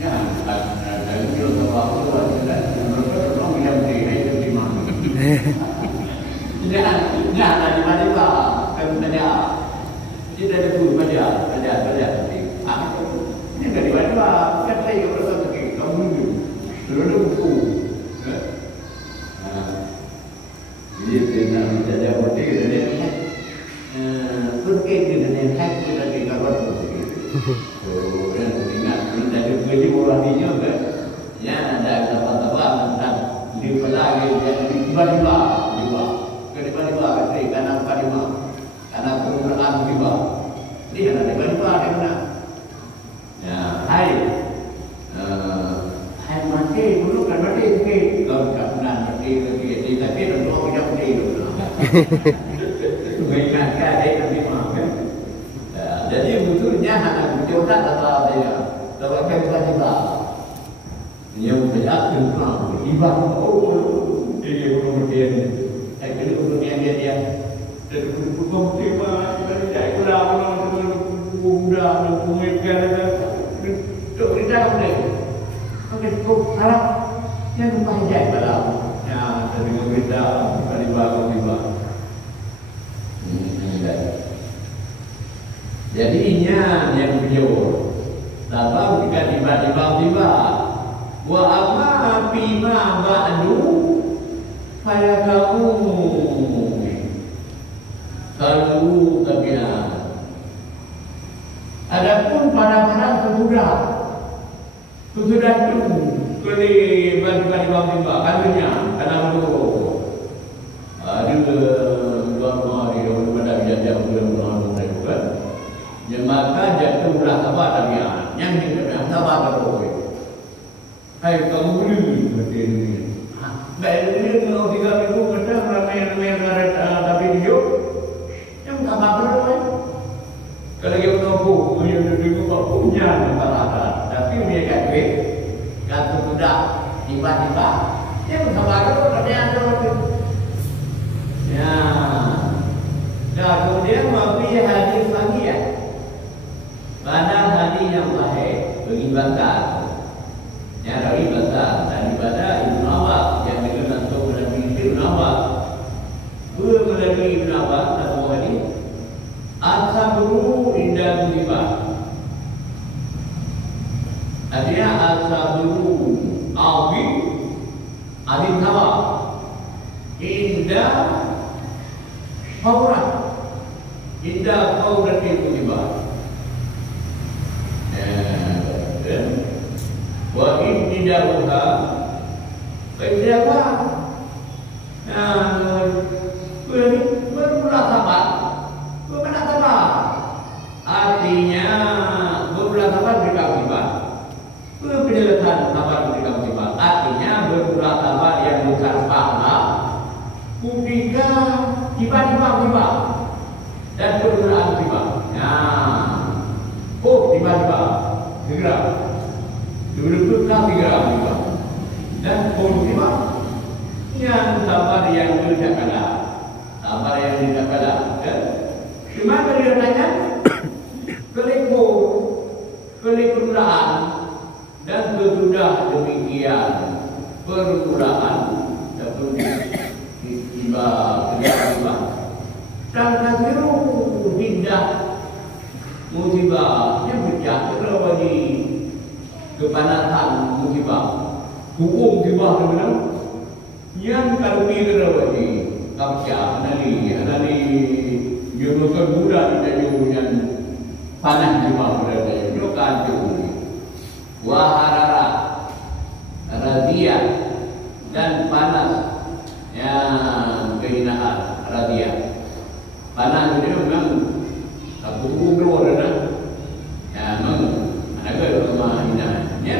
ya ada video sabar tu ada orang yang dia di mana jangan tiba-tiba kerja kita ada dulu kerja ini dari mana kan saya berasa sakit kamu dulu buku dia dengan saja berarti dia pergi dengan hak kita di kawan so dan ingat kita jadi orang dia kan ya ada apa-apa tentang di pelagi yang tiba-tiba tiba-tiba karena Mengingatkan Nabi Muhammad. Jadi betulnya hanya berjodoh atau dia. Kalau kita yang berjatuh pulang, ibarat dia kemudian, kemudian dia dan kemudian dia pulang muda mengumpulkan untuk kita boleh cukup harap yang banyak dalam ya dari kita tiba-tiba jadinya yang beliau tahu jika tiba-tiba wa amma bima ba'du fayakamu kalau tabi'ah. Adapun para sesudah itu kali tiba-tiba kalunya karena itu ada dua hari pada jam bulan mereka ya maka jatuhlah sabar tabi'ah yang kita sabar terus. Hai kamu beli begini. Baik ini kalau 3 minggu kadang ramai tapi dia yang tak apa-apa. Kalau kita tahu punya duit punya masalah, tapi dia kat duit, kat sudah tiba-tiba dia bersabar kerja tu. Ya, dan kemudian memberi hadis lagi ya. Mana hadis yang sahih bagi batal. Ya dari batal daripada Ibnu Abbas yang dengan tu Nabi Ibnu Abbas. Dua melalui Ibnu Abbas satu hadis. As-sabru inda musibah. Artinya as-sabru awi adin sabar inda fawrat inda fawratil musibah. Wa ibtidaruha berapa? Bermula sabar. Artinya berbulan sabar berikan musibah. Penyelesaian sabar berikan musibah. Artinya berbulan sabar yang bukan pahala. Ketika tiba-tiba musibah dan berbulan musibah. Tiba-tiba segera. Duduklah segera musibah dan musibah. Yang sabar yang tidak kalah. Sabar yang tidak kalah. Cuma beliau tanya kelikurnaan dan sesudah demikian permulaan tiba-tiba dan kasiru pindah musibah yang pecah bagi kepanasan musibah hukum musibah benar yang kami kerawati kapca anali Yunukan muda tidak jauhnya panas cuma berada Yunukan jauh Waharara Radiyah dan panas yang kehinaan Radiyah. Panas itu memang aku keluar dah. Ya memang ada rumah hinaan. Ya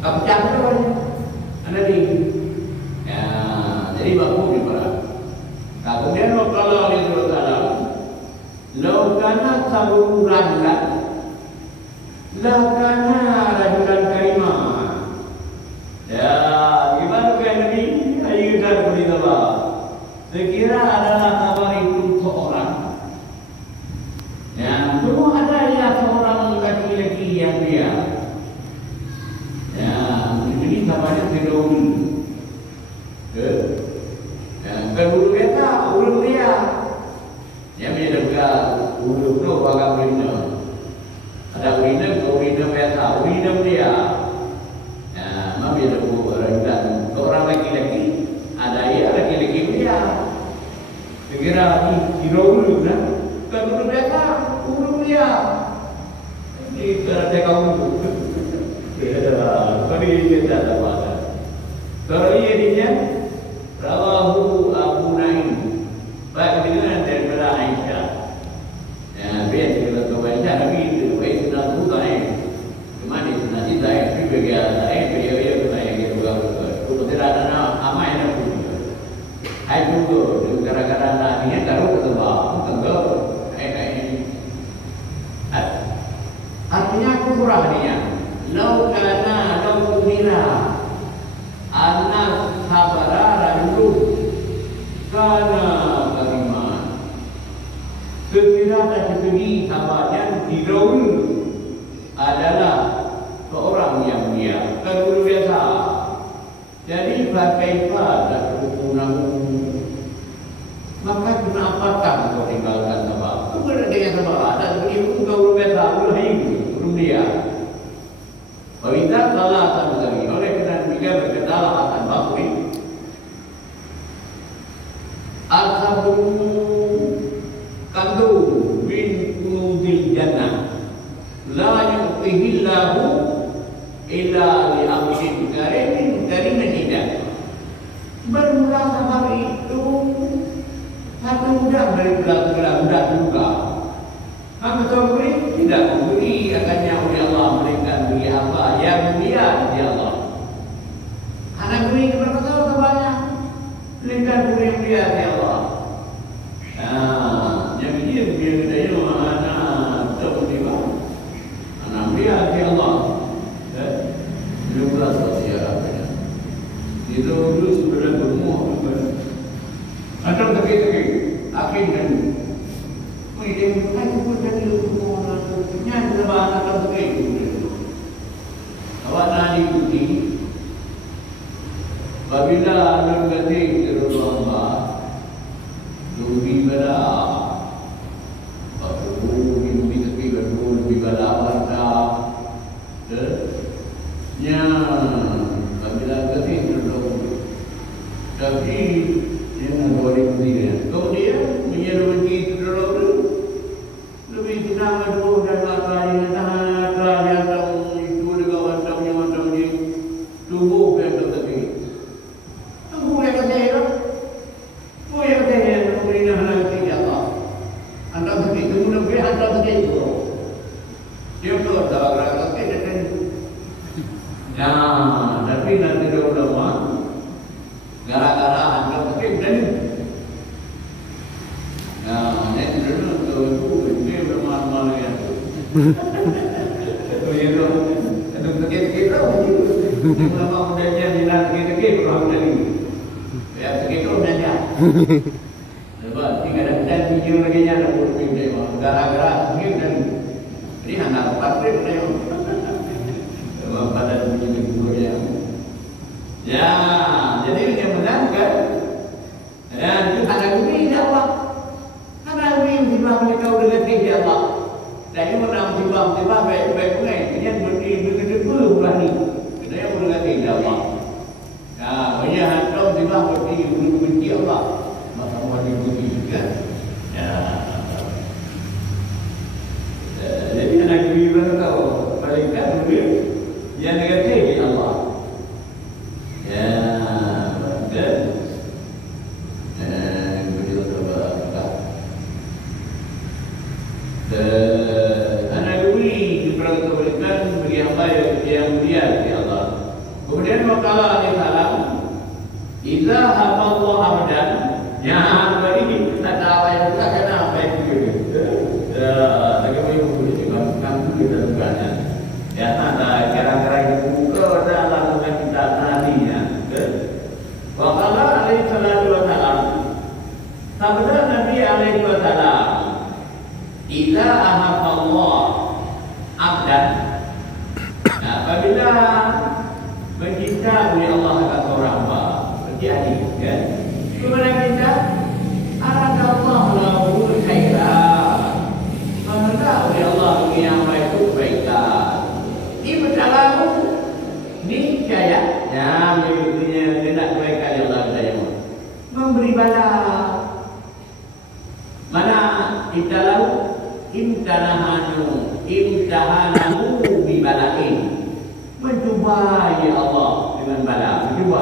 aku cakap ada di. Ya jadi bagus juga. Kemudian kalau dia berkata lau kana saburan la kana rajulan karimah. Ya, gimana kan Nabi? Ayo kita beritahu. Sekira adalah sabar itu seorang. Ya, semua ada ya seorang laki-laki yang dia. Ya, ini sabarnya tidak kedua biasa ulun dia. Yang menjaga ulun tu agak urina. Ada urina biasa, urina dia. Ya, mami ada orang orang laki-laki, ada ya laki-laki dia. Segera kira ulun kan. Kedua biasa ulun dia. Ini kerana kamu. Kali kita ada apa? Kali ini rawahu Abu Naim. Baik dengan daripada Aisyah. Ya, biar kita tahu Aisyah Nabi itu baik sudah buka cuma di sana kita itu juga beliau kita yang juga. Kalau tidak ada nama yang aku. Hai juga gara-gara nanya taruh ke tempat tentu artinya kurang dia lau kumira anak sabara dulu karena bagaimana sekiranya segini sabarnya diraul adalah seorang yang mulia dan luar biasa. Jadi bagaimana kerukunan maka kenapa kau tinggalkan sabar? Kau dengan sabar dan begitu kau luar biasa belum dia. Bagaimana salah satu lagi oleh kerana juga berkatalah akan bakri. Al-sabru kandu min kunuzil jannah la yu'tihillahu illa li abdin karimin tidak. Bermula sabar itu satu mudah dari gerak-gerak mudah juga. Maka sabri tidak memberi akannya oleh Allah, mereka beri apa yang mulia di Allah. Anak beri kepada sabarnya, mereka beri yang mulia di Allah. Yang ini dia anak tertiba, anak mulia di Allah. Jumlah sosial itu dulu sebenarnya bermuah ada tegi-tegi akhir dan mungkin aku pun jadi bermuah nyanyi lebar atau tegi awak nak diikuti apabila anda berkata terus Allah lebih pada lebih tepi lebih pada warna nya apabila ketik terlalu tapi yang boleh dia kemudian menyerupi terlalu lebih kita mahu dan lain yang tahu itu dengan macam ni tubuh bertepi tubuh yang kecil tubuh yang kecil kemudian nanti Allah anda begitu lebih anda begitu dia tu dah nah, tapi nanti dia ulama gara-gara anda pakai dan nah, ini dulu itu bermalam-malam ya itu kita ulama mudanya minat kita kurang dari ya begitu saja sebab jika ada video lagi ada gara-gara ini dan ini anak patrik pada dunia dunia. Ya, jadi yang menangkan dan ada bumi Allah. Karena bumi tiba mereka udah letih ya Allah. Dan menang tiba baik-baik mulai. Ini berdiri begitu berani. Kita yang udah letih ya Allah. Ya, banyak hantam tiba berdiri benci Allah. Maka mau diikuti juga. Ya. Jadi anak bumi tahu paling kan berdiri. Yang negatif ya Allah. Ya, dan beliau terbaik. Anak duri diperkatakan bagi hamba yang mulia ya Allah. Kemudian waqala alaihi salam, "Idza haballahu abdan, ya bagi kata apa yang kita kena apa itu." Bagaimana boleh dimaksudkan kita bukannya? Ya, ada cara-cara yang buka dalam kita tadinya. Waqala alaihi salatu wa salam. Sabda Nabi alaihi wasallam, "Idza ahabba Allah 'abdan." Apabila mencinta oleh Allah akan seorang hamba, terjadi kan? Kemudian kita arada Allah lahu khairan. Maka oleh Allah yang baik itu baiklah. Ibu dalam ni kaya, ya punya tidak mereka yang Allah saya memberi bala. Mana kita lalu imtahanu bibalain, mencuba ya Allah dengan bala, mencuba.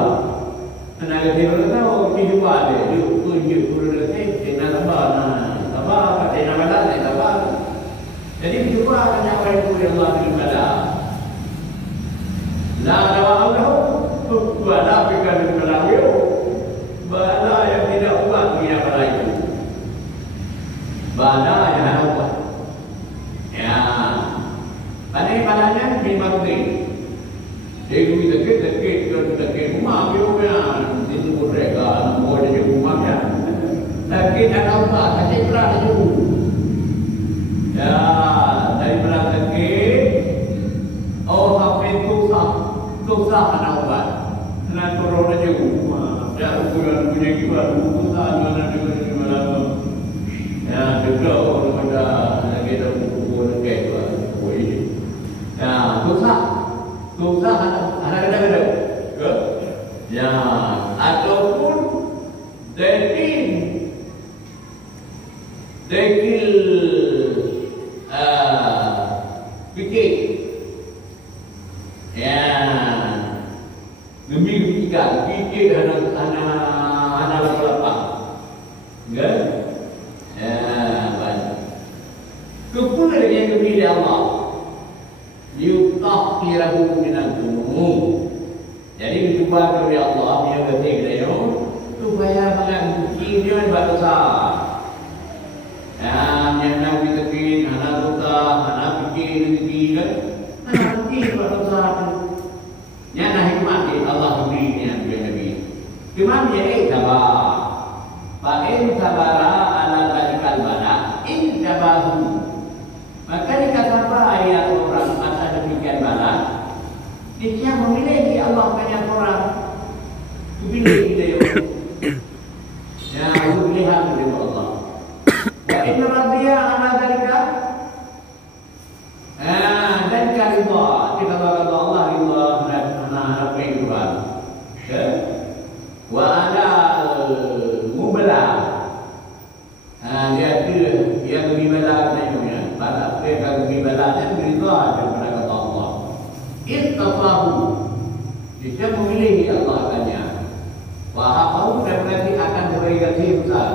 Tenaga dia tahu mencuba dia tunjuk guru dia dengan sabar, dengan bala, sabar. Jadi mencuba hanya apa yang Allah dengan bala. La Allah bala fikir bala yang tidak ubat dia Bada yang ada buat. Ya, padanya memang tinggi. Jadi kita rumah kita, itu mereka nak boleh jadi rumahnya. Tapi ada apa? Kasih perang dulu. Ya, dari perang sakit, oh sampai dosa ada obat. Nak turun aja rumah. Ya, ukuran punya kita dosa mana juga mana. Ya, juga orang ada lagi ada ukuran kayak apa? Ya, dosa ada. Ya, ataupun dekil fikir. Ya, demi fikir anak lapang. Ya, baik. Kepunahan yang diberi Allah. Yutahhirahu minal dzunub. Jadi dicoba oleh Allah dia berarti dia supaya mengampuni dia dosa. Yang nak bikin anak dosa, anak bikin kan, anak bikin dosa. Yang nak hikmah Allah berinya dia Nabi. Hikmah dia sabar. Fa in sabara ala zalikal bala in tabahu. Maka dikata apa ayat orang masa demikian bala? Dia memilih Allah banyak orang. Pilih kita ya, pilihan dari Allah. Wa inna rabbiya ala dzalika. Dan karidha, kita kata Allah ridha dan apa yang Tuhan. Ya. Wa ala mubala. Dia yang lebih bala tanya. Pada dia lebih bala dan ridha daripada kata Allah. Ittafahu. Dia memilih Allah tanya. Wahabu dan berarti akan berganti besar.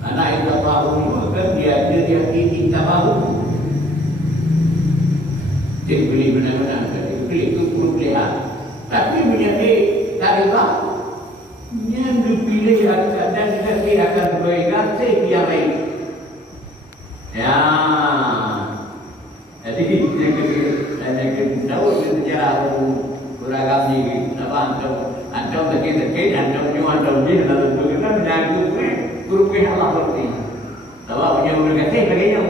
Anak ittafahu itu kan dia ittafahu. Dia pilih benar-benar. Dia pilih itu pilihan. Tapi menjadi tarifah yang dipilih dan nanti akan berganti yang lain. Ya. Jadi yang tahu sejarah beragam ni apa antum lagi antum cuma antum ni lalu kita menjaga guru Allah berarti. Tahu punya berganti lagi yang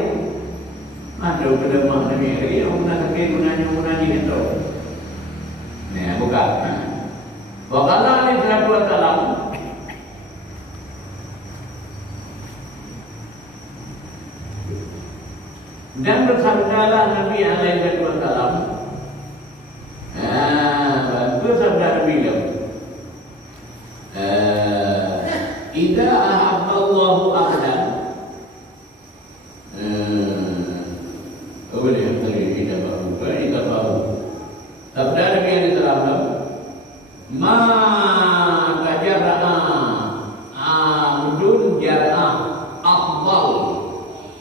ada pada mana ni lagi yang munanya itu. Ni buka. Wakala ni berapa dalam dan bersabdalah Nabi alaihi wasallam. Bersabda Nabi itu. Idza ahabba Allahu ahdan. Boleh tadi kita baru. Sabda Nabi yang diterangkan, ma kajarana amdun jar'ah afdal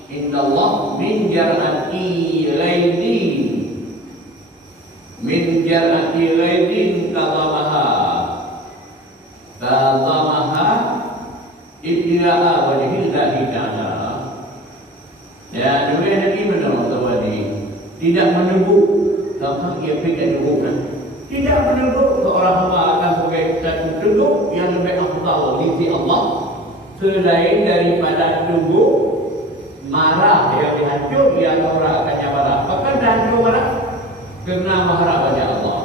indallah min jar'ati laidin kadamaha ibtila'a wajhillahi ta'ala. Ya, demikian Nabi menolong tidak menunggu tentang ia fikir dukungan. Tidak menunggu seorang hamba akan sebagai satu duduk yang lebih afdal di sisi Allah selain daripada tunggu marah yang dihancur yang orang akan marah. Bahkan dihancur marah kerana marah pada Allah.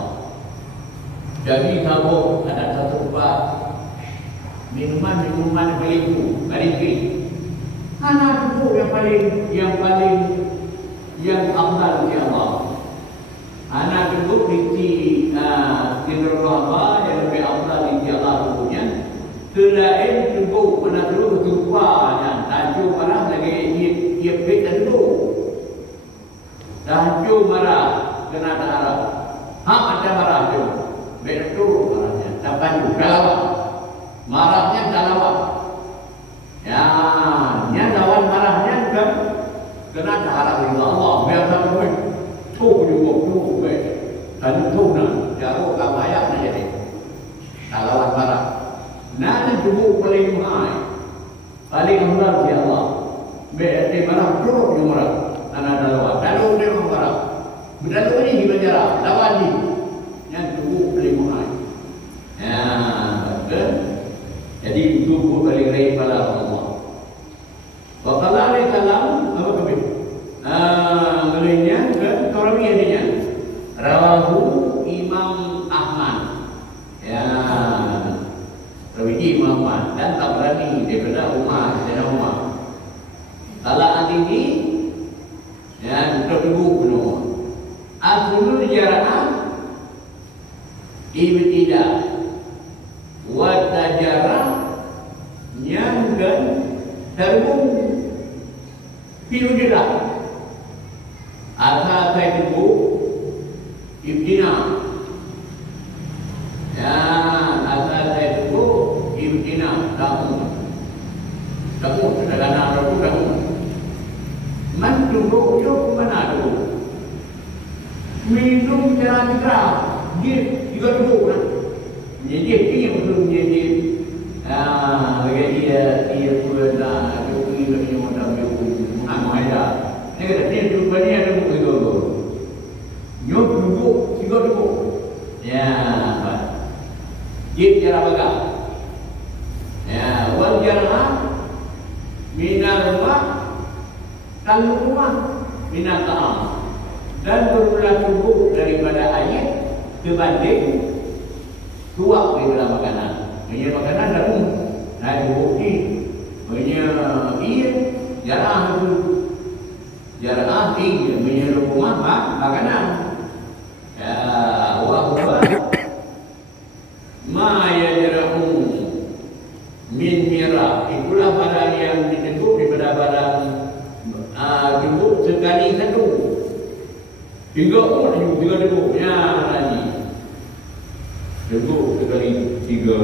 Jadi kalau ada satu tempat minuman paling karena itu yang afdal di Allah. Anak duduk di neraka yang lebih afdal di Allah punya. Selain duduk mana dulu tumpahnya, tajuk marah lagi ia beda dulu. Tajuk marah kena darah. Ada marah tu, beda dulu marahnya. Tajuk galawat, marahnya galawat. Ya, lawan marahnya juga kena darah Allah. Biar sampai tu juga dan tu nak jauh kamayang nak jadi lawan marah. Nanti juga paling mahal, paling rendah di Allah. berarti malah turut di murah anak dalam lalu dia mengarah berlalu ini di penjara lawan di yang tunggu beli mahal ya betul jadi tunggu balik lagi pada Allah wakalah ni kalam apa kami melihatnya ke orang ini rawahu Imam Ahmad ya rawi Imam Ahmad dan Tabrani daripada Umar dan Umar kalau ini ya tertunggu penuh aslul jara'ah ibtidah wa tajarah nyanggan terbung piudirah asal saya tunggu ibtina ya asal saya tunggu ibtina kamu sedangkan aku kamu man tunggu yuk mana tu minum jalan kerap dia juga tunggu kan jadi dia betul dia dia pula dah dia pergi lagi macam dia mengamal dah dia kata dia jumpa ni ada buku itu yuk tunggu juga tunggu ya dia cara bagai ya wal jarah minal rumah kalau rumah minat ta'am dan berulang tubuh daripada air dibanding tuak daripada makanan. Punya makanan dah ada bukti. Punya iya jarang tu jarang tinggi punya rumah makanan. Ya wahwa ma yajra'u min mirah itulah barang yang ditentu daripada barang jemput sekali satu tiga debu ya lagi jemput sekali tiga